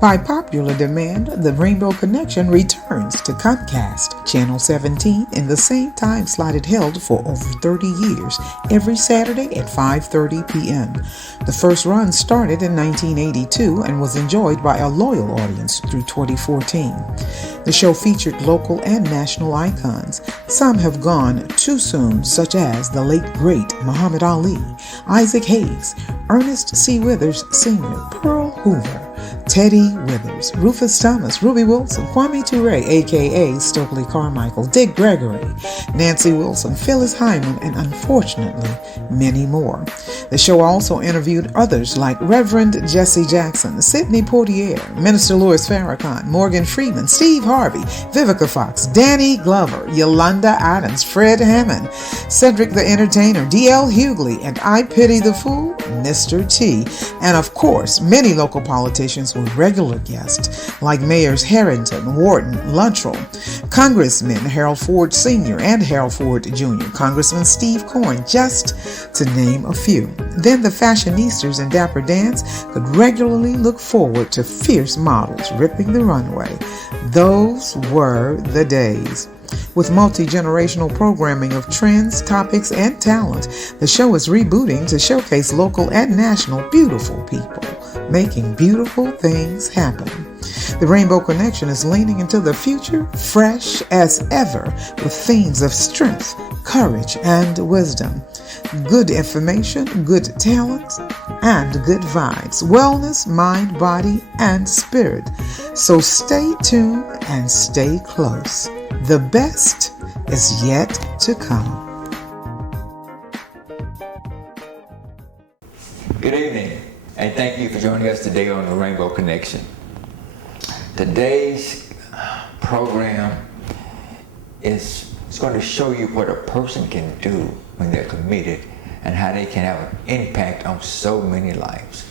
By popular demand, the Rainbow Connection returns to Comcast, Channel 17, in the same time slot it held for over 30 years, every Saturday at 5:30 p.m. The first run started in 1982 and was enjoyed by a loyal audience through 2014. The show featured local and national icons. Some have gone too soon, such as the late great Muhammad Ali, Isaac Hayes, Ernest C. Withers Sr., Pearl Hoover, Teddy Withers, Rufus Thomas, Ruby Wilson, Kwame Ture, a.k.a. Stokely Carmichael, Dick Gregory, Nancy Wilson, Phyllis Hyman, and unfortunately, many more. The show also interviewed others like Reverend Jesse Jackson, Sidney Poitier, Minister Louis Farrakhan, Morgan Freeman, Steve Harvey, Vivica Fox, Danny Glover, Yolanda Adams, Fred Hammond, Cedric the Entertainer, D.L. Hughley, and I Pity the Fool, Mr. T. And of course, many local politicians were regular guests, like Mayors Harrington, Wharton, Luttrell, Congressmen Harold Ford Sr. and Harold Ford Jr., Congressman Steve Corn, just to name a few. Then the fashionistas in Dapper Dance could regularly look forward to fierce models ripping the runway. Those were the days. With multi-generational programming of trends, topics, and talent, the show is rebooting to showcase local and national beautiful people making beautiful things happen. The Rainbow Connection is leaning into the future, fresh as ever, with themes of strength, courage, and wisdom. Good information, good talent, and good vibes. Wellness, mind, body, and spirit. So stay tuned and stay close. The best is yet to come. Good evening, and thank you for joining us today on the Rainbow Connection. Today's program is going to show you what a person can do when they're committed and how they can have an impact on so many lives.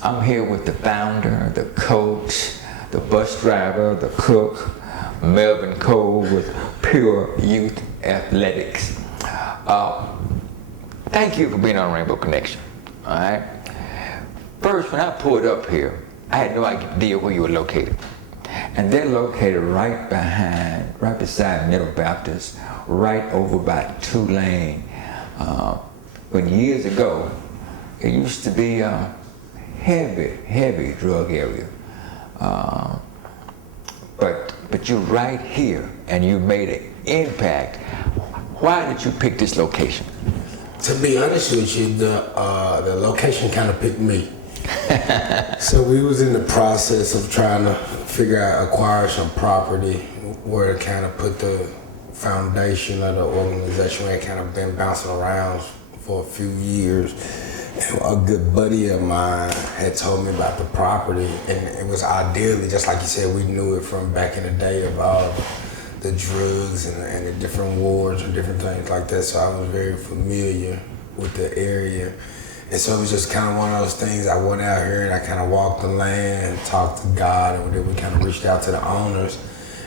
I'm here with the founder, the coach, the bus driver, the cook, Melvin Cole with Pure Youth Athletics. Thank you for being on Rainbow Connection. All right. First, when I pulled up here, I had no idea where you were located. And they're located right beside Middle Baptist, right over by Tulane. When years ago, it used to be a heavy drug area. But you're right here, and you made an impact. Why did you pick this location? To be honest with you, the location kind of picked me. So we was in the process of trying to acquire some property where to kind of put the foundation of the organization. We had kind of been bouncing around for a few years. And a good buddy of mine had told me about the property, and it was ideally, just like you said, we knew it from back in the day of all the drugs and the different wars and different things like that. So I was very familiar with the area. And so it was just kind of one of those things. I went out here and I kind of walked the land, talked to God, and then we kind of reached out to the owners,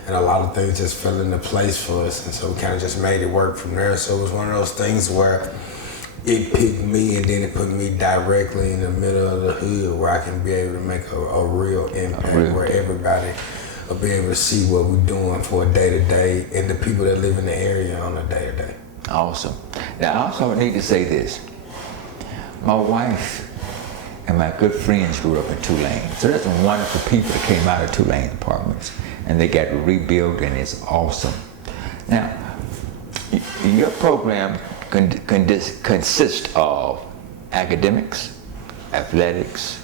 and a lot of things just fell into place for us. And so we kind of just made it work from there. So it was one of those things where it picked me, and then it put me directly in the middle of the hood where I can be able to make a real impact, where everybody will be able to see what we're doing for a day-to-day and the people that live in the area on a day-to-day. Awesome. Now, I also need to say this. My wife and my good friends grew up in Tulane. So there's some wonderful people that came out of Tulane Apartments, and they got rebuilt, and it's awesome. Now, your program consist of academics, athletics,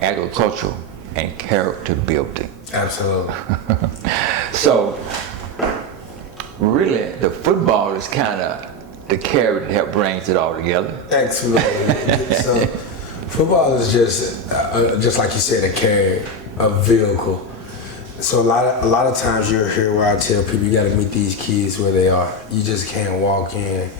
agricultural, and character building. Absolutely. So, really, the football is kind of the carrot that brings it all together. Absolutely. So, football is just like you said, a carrot, a vehicle. So a lot of times you're here where I tell people you got to meet these kids where they are. You just can't walk in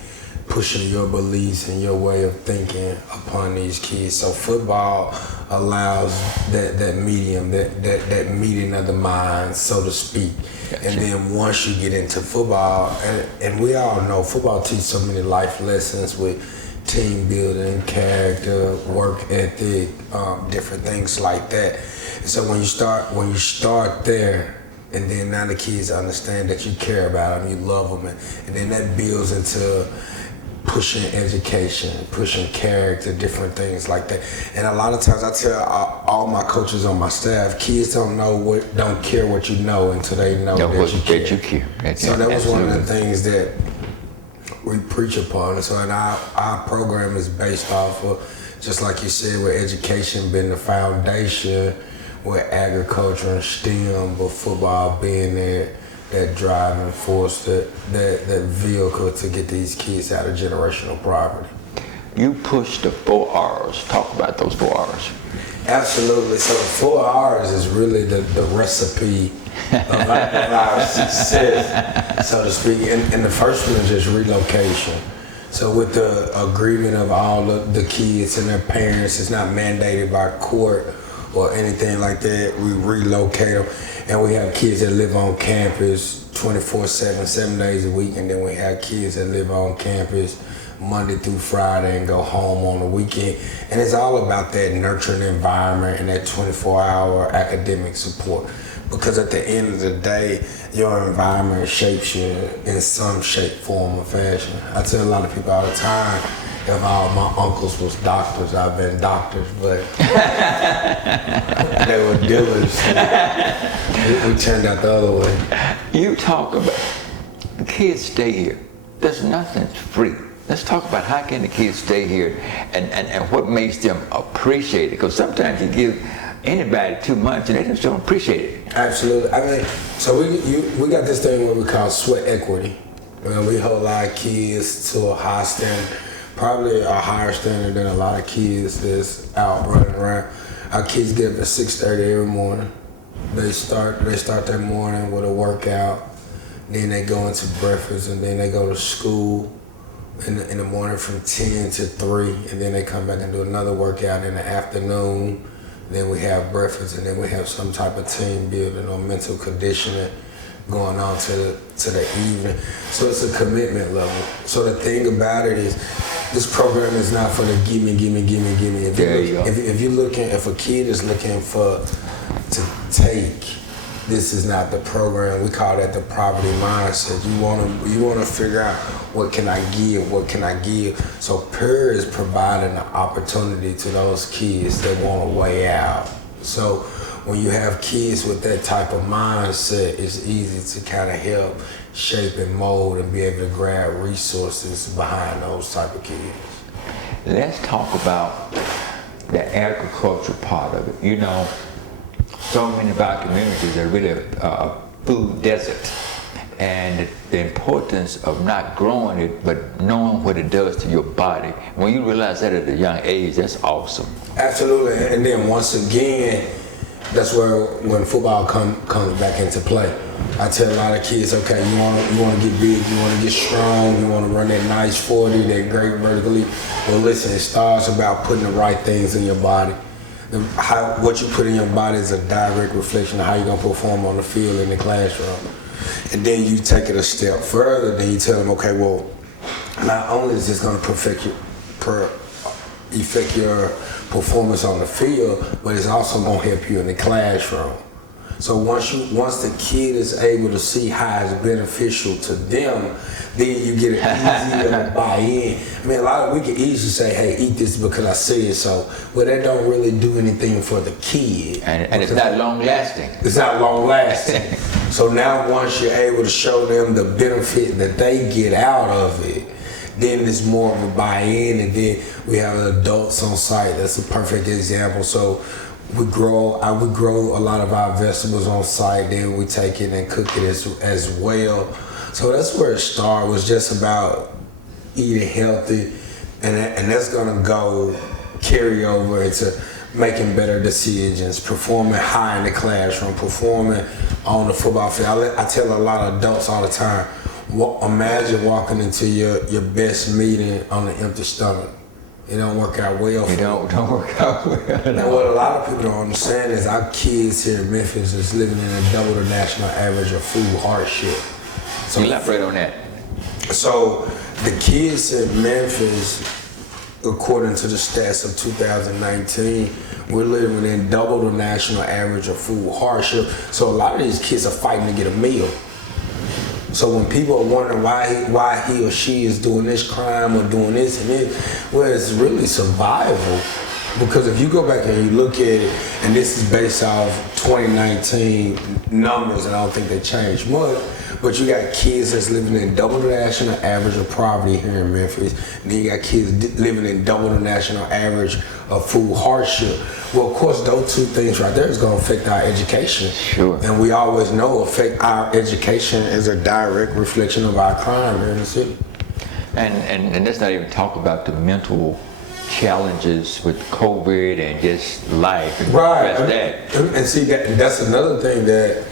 pushing your beliefs and your way of thinking upon these kids. So football allows that medium, that meeting of the minds, so to speak. Gotcha. And then once you get into football, and we all know football teaches so many life lessons with team building, character, work ethic, different things like that. And so when you start there, and then now the kids understand that you care about them, you love them, and then that builds into pushing education, pushing character, different things like that. And a lot of times I tell all my coaches on my staff, kids don't care what you know until they know that you care. So that was one of the things that we preach upon. And so our program is based off of, just like you said, with education being the foundation, with agriculture and STEM, but football being that driving force, that vehicle to get these kids out of generational poverty. You push the 4 R's. Talk about those 4 R's. Absolutely. So the 4 R's is really the recipe of our success, so to speak. And the first one is just relocation. So with the agreement of all the kids and their parents, it's not mandated by court or anything like that. We relocate them. And we have kids that live on campus 24/7, 7 days a week. And then we have kids that live on campus Monday through Friday and go home on the weekend. And it's all about that nurturing environment and that 24-hour academic support. Because at the end of the day, your environment shapes you in some shape, form, or fashion. I tell a lot of people all the time, if all my uncles was doctors, I've been doctors, but they were dealers. We turned out the other way. You talk about the kids stay here. There's nothing free. Let's talk about how can the kids stay here and what makes them appreciate it. Because sometimes you give anybody too much and they just don't appreciate it. Absolutely. I mean, so we got this thing what we call sweat equity. We hold a lot of kids to a high standard, probably a higher standard than a lot of kids that's out running around. Our kids get up at 6:30 every morning. They start their morning with a workout, then they go into breakfast, and then they go to school in the morning from 10 to 3, and then they come back and do another workout in the afternoon. Then we have breakfast, and then we have some type of team building or mental conditioning going on to the evening. So it's a commitment level. So the thing about it is, this program is not for the gimme. If a kid is looking to take, this is not the program. We call that the poverty mindset. You wanna figure out what can I give. So PUR is providing an opportunity to those kids that want a way out. So when you have kids with that type of mindset, it's easy to kind of help shape and mold and be able to grab resources behind those type of kids. Let's talk about the agriculture part of it. You know, so many of our communities are really a food desert. And the importance of not growing it, but knowing what it does to your body. When you realize that at a young age, that's awesome. Absolutely. And then once again, that's where when football comes back into play. I tell a lot of kids, okay, you want to get big, you want to get strong, you want to run that nice 40, that great vertically. Well, listen, it starts about putting the right things in your body. What you put in your body is a direct reflection of how you're going to perform on the field in the classroom. And then you take it a step further, then you tell them, okay, well, not only is this going to affect your performance on the field, but it's also going to help you in the classroom. So once the kid is able to see how it's beneficial to them, then you get an easier buy-in. I mean, we can easily say, hey, eat this because I said so. Well, that don't really do anything for the kid. And it's not long-lasting. It's not long-lasting. So now once you're able to show them the benefit that they get out of it, then it's more of a buy-in, and then we have adults on site. That's a perfect example. So we grow a lot of our vegetables on site, then we take it and cook it as well. So that's where it started, was just about eating healthy, and that's gonna go carry over into making better decisions, performing high in the classroom, performing on the football field. I tell a lot of adults all the time, imagine walking into your best meeting on an empty stomach. It don't work out well for you. It don't work out well. And what a lot of people don't understand is our kids here in Memphis is living in a double the national average of food hardship. So elaborate on that. So the kids in Memphis according to the stats of 2019, we're living in double the national average of food hardship. So a lot of these kids are fighting to get a meal. So when people are wondering why he or she is doing this crime or doing this and this, well, it's really survival. Because if you go back and you look at it, and this is based off 2019 numbers, and I don't think they changed much, but you got kids that's living in double the national average of poverty here in Memphis, and then you got kids living in double the national average of food hardship. Well, of course, those two things right there is going to affect our education. Sure. And we always know affect our education is a direct reflection of our crime here in the city. And let's not even talk about the mental challenges with COVID and just life and Right. that. And see, that's another thing that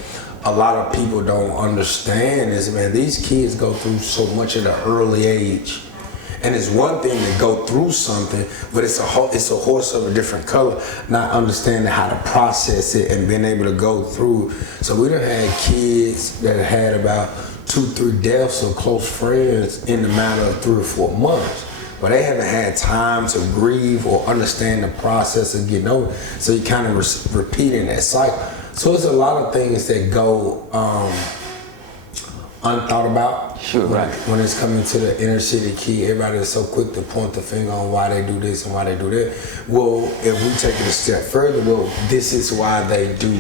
a lot of people don't understand is, man, these kids go through so much at an early age. And it's one thing to go through something, but it's a horse of a different color, not understanding how to process it and being able to go through. So we done had kids that had about 2-3 deaths of close friends in the matter of 3 or 4 months. But they haven't had time to grieve or understand the process of getting over it. So you kind of repeating that cycle. So it's a lot of things that go unthought about. Sure, right. When it's coming to the inner city kid, everybody is so quick to point the finger on why they do this and why they do that. Well, if we take it a step further, well, this is why they do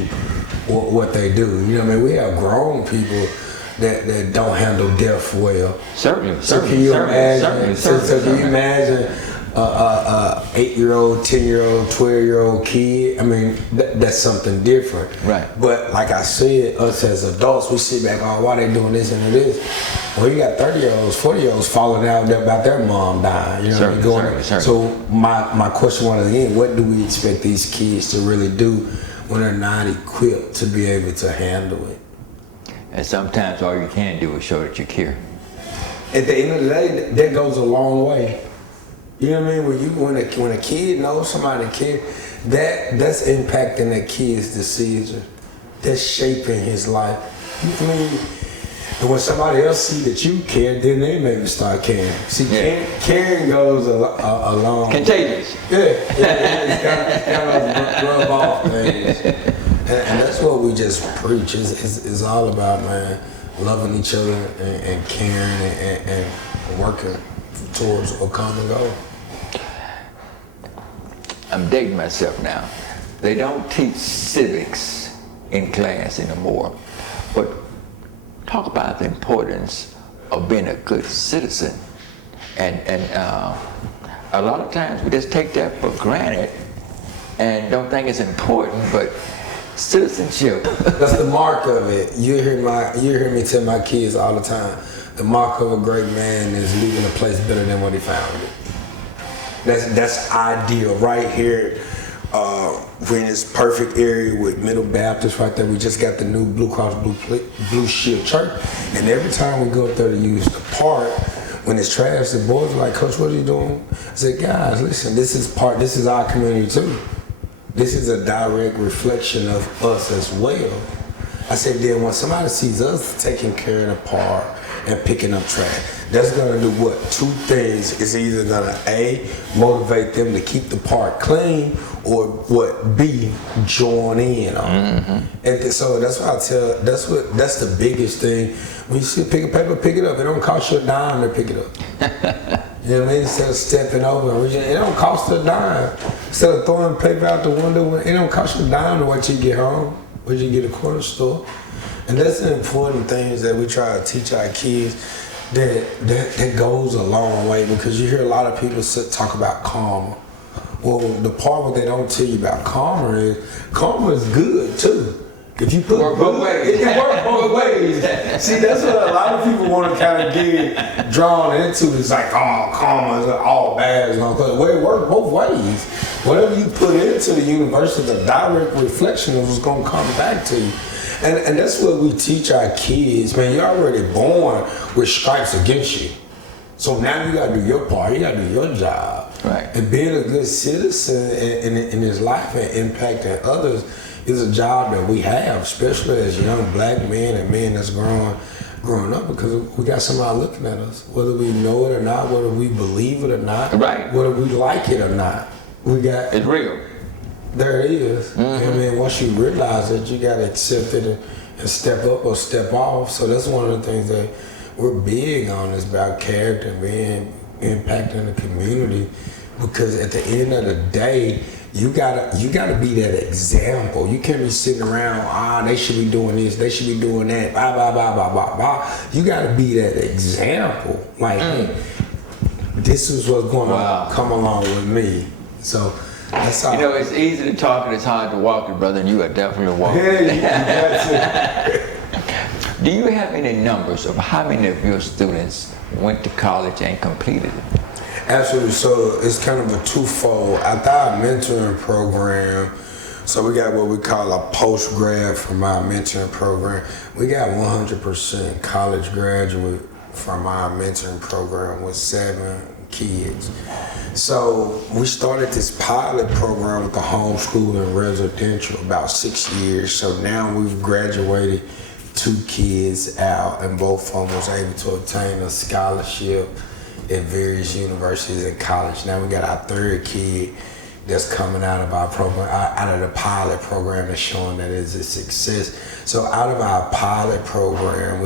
what they do. You know what I mean? We have grown people that don't handle death well. Certainly. So can you imagine? So can you imagine a 8-year-old, 10-year-old, 12-year-old kid? I mean, that's something different. Right. But like I said, us as adults, we sit back, oh, why they doing this and this? Well, you got 30-year-olds, 40-year-olds falling out about their mom dying. You know what I mean? So my question was again, what do we expect these kids to really do when they're not equipped to be able to handle it? And sometimes all you can do is show that you care. At the end of the day, that goes a long way. You know what I mean? When a kid knows somebody cares, that's impacting that kid's decision. That's shaping his life. You know what I mean? And when somebody else see that you care, then they maybe start caring. See, caring goes along. Contagious. Yeah, it's kind of rub off things. And that's what we just preach. It's all about, man, loving each other and caring and working towards a common goal. I'm dating myself now. They don't teach civics in class anymore, but talk about the importance of being a good citizen. And a lot of times we just take that for granted and don't think it's important, but citizenship. That's the mark of it. You hear me tell my kids all the time, the mark of a great man is leaving a place better than when he found it. That's ideal right here. We're in this perfect area with Middle Baptist right there. We just got the new Blue Cross Blue Shield Church, and every time we go up there to use the park, when it's trash, the boys are like, "Coach, what are you doing?" I said, "Guys, listen, this is our community too. This is a direct reflection of us as well." I said, then when somebody sees us taking care of the park and picking up trash, that's gonna do what? 2 things. It's either gonna A, motivate them to keep the park clean, or what? B, join in on it. Mm-hmm. And so that's why that's the biggest thing. When you see pick a paper, pick it up. It don't cost you a dime to pick it up. You know what I mean? Instead of stepping over, it don't cost a dime. Instead of throwing paper out the window, it don't cost you a dime to wait till you get home, or you get a corner store. And that's the important things that we try to teach our kids. That goes a long way, because you hear a lot of people talk about karma. Well, the part what they don't tell you about karma is good too. If you put both ways, it can work both ways. See, that's what a lot of people want to kind of get drawn into. It's like, oh, karma is all bad. Well, it works both ways. Whatever you put into the universe is a direct reflection of what's going to come back to you. And that's what we teach our kids. Man, you're already born with stripes against you. So now you got to do your part. You got to do your job. Right. And being a good citizen in his life and impacting others is a job that we have, especially as young black men and men that's growing growing up because we got somebody looking at us, whether we know it or not, whether we believe it or not, Right. whether we like it or not. We got It's real. there it is. Mm-hmm. And then once you realize it, you got to accept it and step up or step off. So that's one of the things that we're big on is about character and being impacting the community. Because at the end of the day, you gotta be that example. You can't be sitting around, they should be doing this, they should be doing that, blah, blah, blah, blah, blah, blah. You gotta be that example. Like, hey, this is what's going to come along with me. So that's how. You know, it's easy to talk and it's hard to walk it, brother, and you are definitely walking. Yeah, you got to. Do you have any numbers of how many of your students went to college and completed it? Absolutely. So it's kind of a twofold. After our mentoring program, so we got what we call a post-grad from our mentoring program. We got 100% college graduate from our mentoring program with 7 kids. So we started this pilot program with the homeschooling residential about 6 years. So now we've graduated 2 kids out, and both of them was able to obtain a scholarship at various universities and college. Now we got our 3rd kid that's coming out of our program, out of the pilot program, that's showing that it's a success. So out of our pilot program,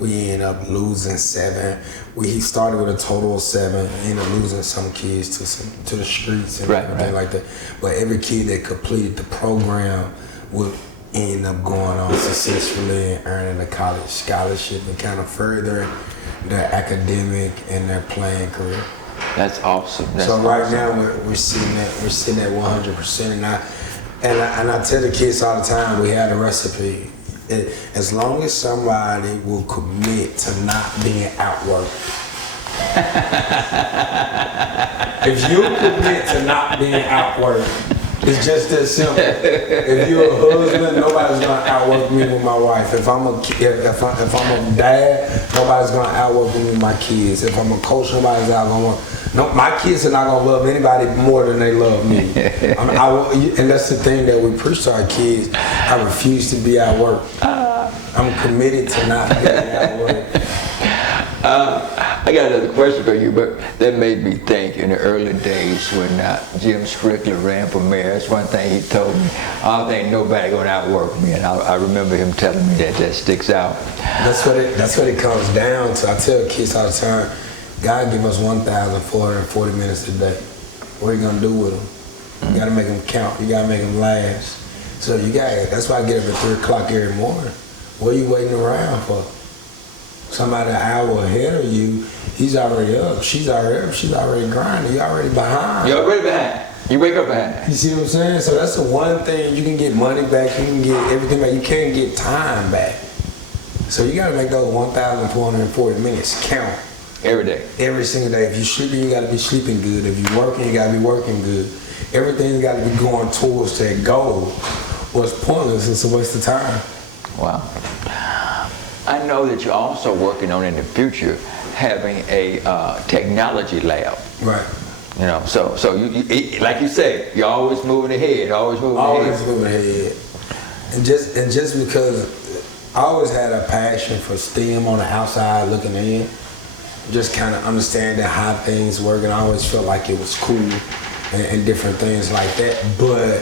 we end up losing 7. We started with a total of 7, ended up losing some kids to the streets and everything like that. But every kid that completed the program would end up going on successfully and earning a college scholarship and kind of furthering their academic and their playing career. That's awesome. So right now we're sitting at 100%, and I tell the kids all the time, we have the recipe. As long as somebody will commit to not being outworked. If you commit to not being outworked, it's just that simple. If you're a husband, nobody's gonna outwork me with my wife. If I'm a dad, nobody's gonna outwork me with my kids. If I'm a coach, nobody's out gonna. No, my kids are not gonna love anybody more than they love me. And that's the thing that we preach to our kids. I refuse to be outworked. I'm committed to not being outworked. I got another question for you, but that made me think in the early days when Jim Strickler ran for mayor. That's one thing he told me. I don't think nobody gonna outwork me, and I remember him telling me that sticks out. That's what it comes down to. I tell kids all the time, God give us 1,440 minutes a day. What are you gonna do with them? You gotta make them count. You gotta make them last. So that's why I get up at 3 o'clock every morning. What are you waiting around for? Somebody an hour ahead of you, he's already up, she's already up, she's already grinding, you're already behind. You're already behind. You wake up behind. You see what I'm saying? So that's the one thing, you can get money back, you can get everything back, you can't get time back. So you gotta make those 1,440 minutes count. Every day. Every single day. If you're sleeping, you gotta be sleeping good. If you're working, you gotta be working good. Everything's gotta be going towards that goal. What's pointless, it's a waste of time. Wow. I know that you're also working on in the future having a technology lab. Right. You know, so you like you say, you're always moving ahead, always moving ahead. And just because I always had a passion for STEM on the outside looking in, just kind of understanding how things work, and I always felt like it was cool and different things like that. But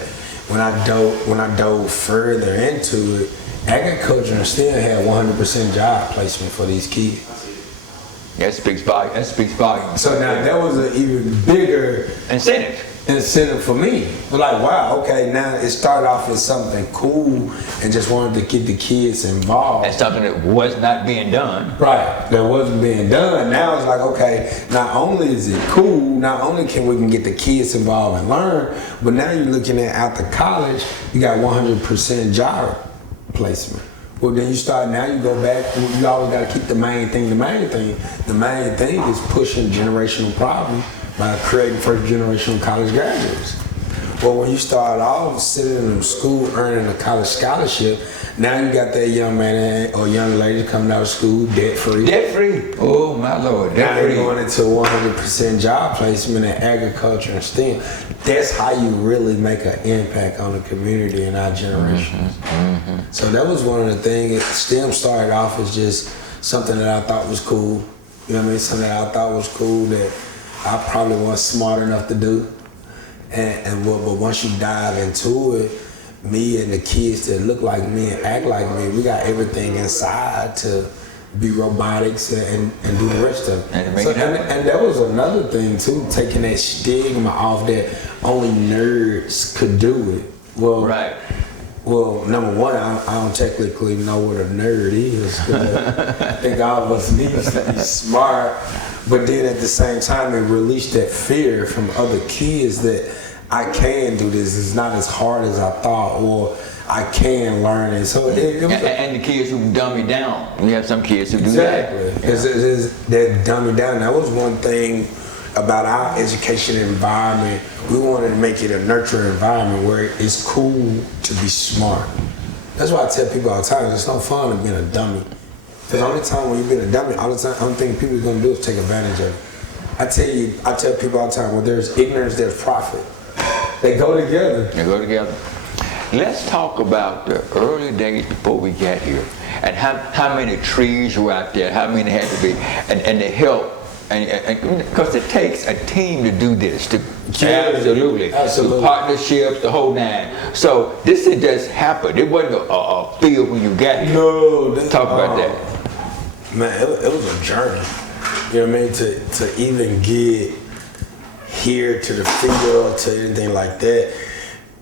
when I dove further into it, agriculture and STEM had 100% job placement for these kids. That speaks volumes. So now that was an even bigger incentive for me. But like, wow, okay, now it started off as something cool and just wanted to get the kids involved. That's something that was not being done. Right, that wasn't being done. Now it's like, okay, not only is it cool, not only can we get the kids involved and learn, but now you're looking at after college, you got 100% job placement. Well, then you go back, you always got to keep the main thing. The main thing is pushing generational problems by creating first generational college graduates. Well, when you start off sitting in school earning a college scholarship, now you got that young man or young lady coming out of school debt-free. Debt-free? Oh, my Lord, debt-free. Now they're going into 100% job placement in agriculture and STEM. That's how you really make an impact on the community in our generation. So that was one of the things. STEM started off as just something that I thought was cool. You know what I mean? Something that I thought was cool that I probably wasn't smart enough to do. But once you dive into it, me and the kids that look like me and act like me, we got everything inside to be robotics and do the rest of it. And that was another thing too, taking that stigma off that only nerds could do it. Well, right. Well, number one, I don't technically know what a nerd is. I think all of us need to be smart, but then at the same time, it released that fear from other kids that I can do this. It's not as hard as I thought, or I can learn it. So and the kids who dumb me down. We have some kids who do exactly. that. It's that dumb me down. That was one thing about our education environment. We wanted to make it a nurturing environment where it's cool to be smart. That's why I tell people all the time, it's no fun of being a dummy. Because the only time when you're being a dummy, all the time, the only thing people are going to do is take advantage of it. I tell people all the time, when there's ignorance, there's profit. They go together. They go together. Let's talk about the early days before we got here, and how many trees were out there, how many had to be, and the help. And because it takes a team to do this, absolutely, the partnerships, the whole nine. So this had just happened. It wasn't a field when you got here. No, talk about that. Man, it was a journey. You know what I mean? To even get here to the field, to anything like that.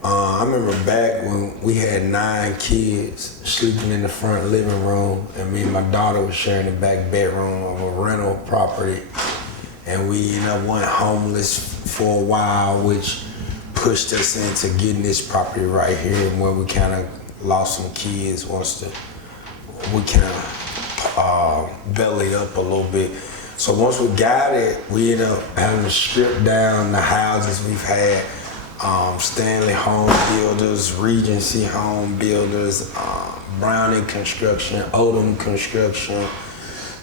I remember back when we had 9 kids sleeping in the front living room, and me and my daughter was sharing the back bedroom of a rental property, and we went homeless for a while, which pushed us into getting this property right here, where we kind of lost some kids we kind of bellied up a little bit. So once we got it, we ended up having to strip down the houses we've had. Stanley Home Builders, Regency Home Builders, Browning Construction, Odom Construction,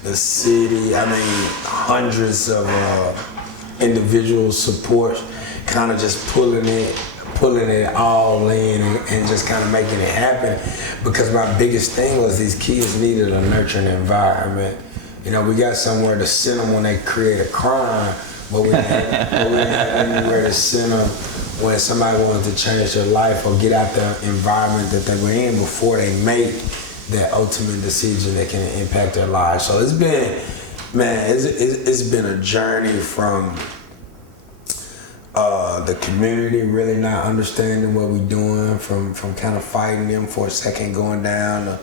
the city. I mean, hundreds of individual support, kind of just pulling it all in and just kind of making it happen. Because my biggest thing was these kids needed a nurturing environment. We got somewhere to send them when they create a crime, but we didn't have anywhere to send them when somebody wanted to change their life or get out the environment that they were in before they make that ultimate decision that can impact their lives. So it's been a journey from the community really not understanding what we're doing, from kind of fighting them for a second, going down to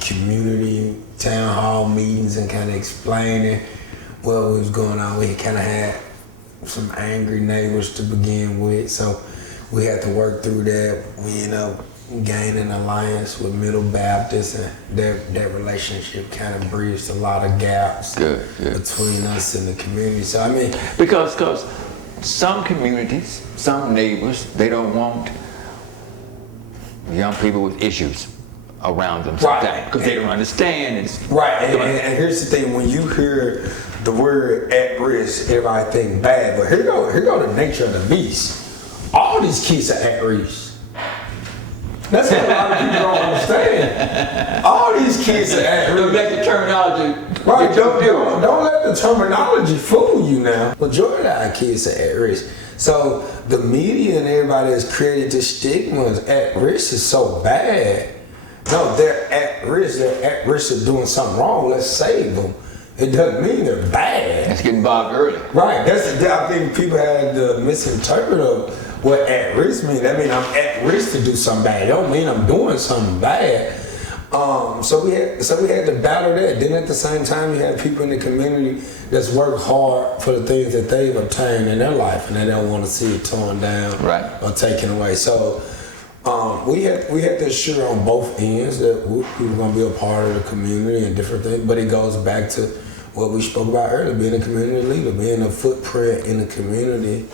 community town hall meetings and kind of explaining what was going on. We kind of had some angry neighbors to begin with, so we had to work through that. We ended up gaining alliance with Middle Baptist, and that relationship kind of bridged a lot of gaps between us and the community. So I mean, because some communities, some neighbors, they don't want young people with issues around them sometimes because they don't understand. And here's the thing: when you hear the word at risk, everybody think bad, but here go the nature of the beast. All these kids are at risk. That's what a lot of people don't understand. All these kids are at risk. Don't let the terminology. Right, don't let the terminology fool you now. Majority of our kids are at risk. So the media and everybody has created this stigma of at risk is so bad. No, they're at risk. They're at risk of doing something wrong. Let's save them. It doesn't mean they're bad. It's getting involved early. Right. I think people had to misinterpret of what at risk means. That means I'm at risk to do something bad. It don't mean I'm doing something bad. So we had to battle that. Then at the same time, you had people in the community that's worked hard for the things that they've obtained in their life, and they don't want to see it torn down or taken away. So we had to assure on both ends that we were going to be a part of the community and different things. But it goes back to what we spoke about earlier: being a community leader, being a footprint in the community,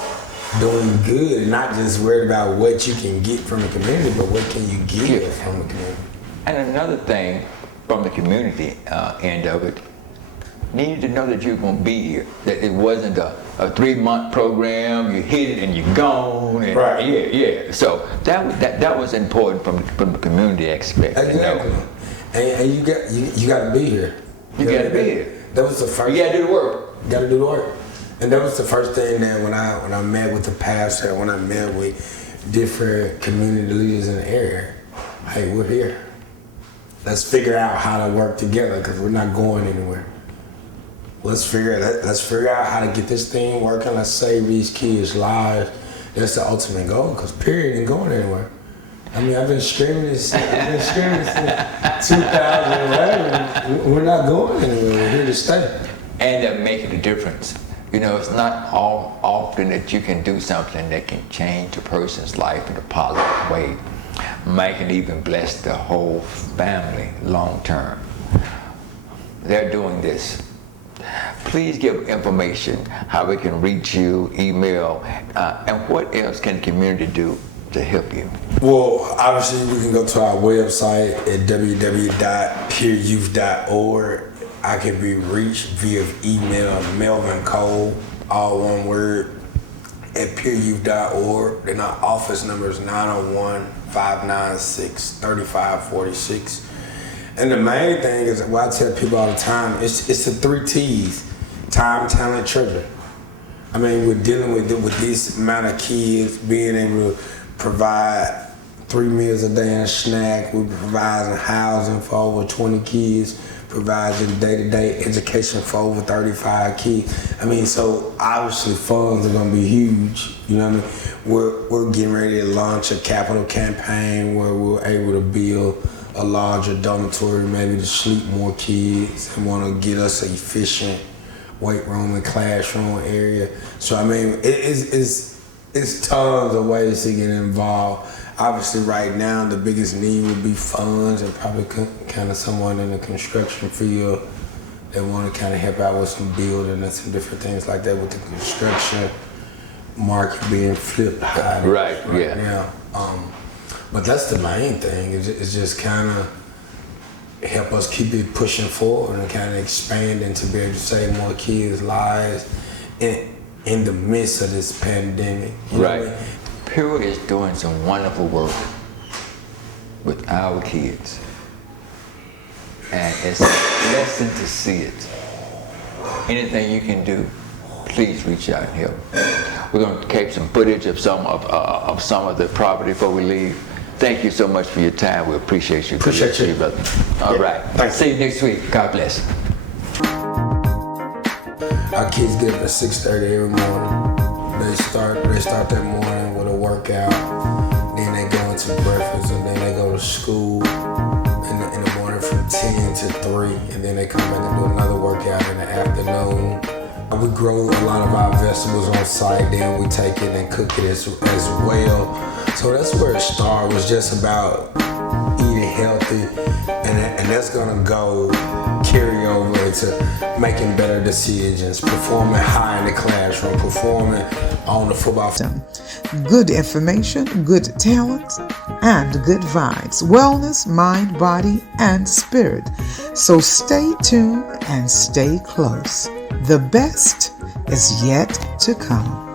doing good, and not just worried about what you can get from the community, but what can you give from the community. And another thing, from the community end of it, needed to know that you're going to be here. That it wasn't a 3-month program. You hit it and you're gone. And So that was important from the community aspect. Exactly. And you got to be here. You got to be here. That was the first. You got to do the work. Got to do the work. And that was the first thing that when I met with the pastor, when I met with different community leaders in the area, hey, we're here. Let's figure out how to work together because we're not going anywhere. Let's figure out how to get this thing working. Let's save these kids' lives. That's the ultimate goal because period ain't going anywhere. I mean, I've been screaming this since 2011. We're not going anywhere. We're here to stay. And they're making a difference. You know, it's not all often that you can do something that can change a person's life in a positive way. Might can even bless the whole family long term. They're doing this. Please give information, how we can reach you, email, and what else can the community do to help you? Well, obviously, we can go to our website at www.peeryouth.org. I can be reached via email, Melvin Cole, all one word, at peeryouth.org. Then our office number is 901-596-3546. And the main thing is what I tell people all the time, it's the 3 T's, time, talent, treasure. I mean, we're dealing with this amount of kids, being able to provide 3 meals a day and a snack. We're providing housing for over 20 kids, providing day-to-day education for over 35 kids. I mean, so obviously funds are gonna be huge. You know what I mean? We're getting ready to launch a capital campaign where we're able to build a larger dormitory, maybe to sleep more kids, and want to get us an efficient weight room and classroom area. So I mean, it's tons of ways to get involved. Obviously, right now the biggest need would be funds and probably kind of someone in the construction field that want to kind of help out with some building and some different things like that with the construction market being flipped high Right now. But that's the main thing. It's just kind of help us keep it pushing forward and kind of expanding to be able to save more kids' lives in the midst of this pandemic. You know what I mean? Peery is doing some wonderful work with our kids. And it's a blessing to see it. Anything you can do, please reach out and help. We're going to keep some footage of some of the property before we leave. Thank you so much for your time. We appreciate you. Appreciate you, brother. All right. Thanks. See you next week. God bless. Our kids get up at 6:30 every morning. They start that morning with a workout. Then they go into breakfast, and then they go to school in the morning from 10 to 3, and then they come back and do another workout in the afternoon. We grow a lot of our vegetables on site, then we take it and cook it as well. So that's where it started, was just about eating healthy, and that's gonna go carry over into making better decisions, performing high in the classroom, performing on the football field. Good information, good talent, and good vibes. Wellness, mind, body, and spirit. So stay tuned and stay close. The best is yet to come.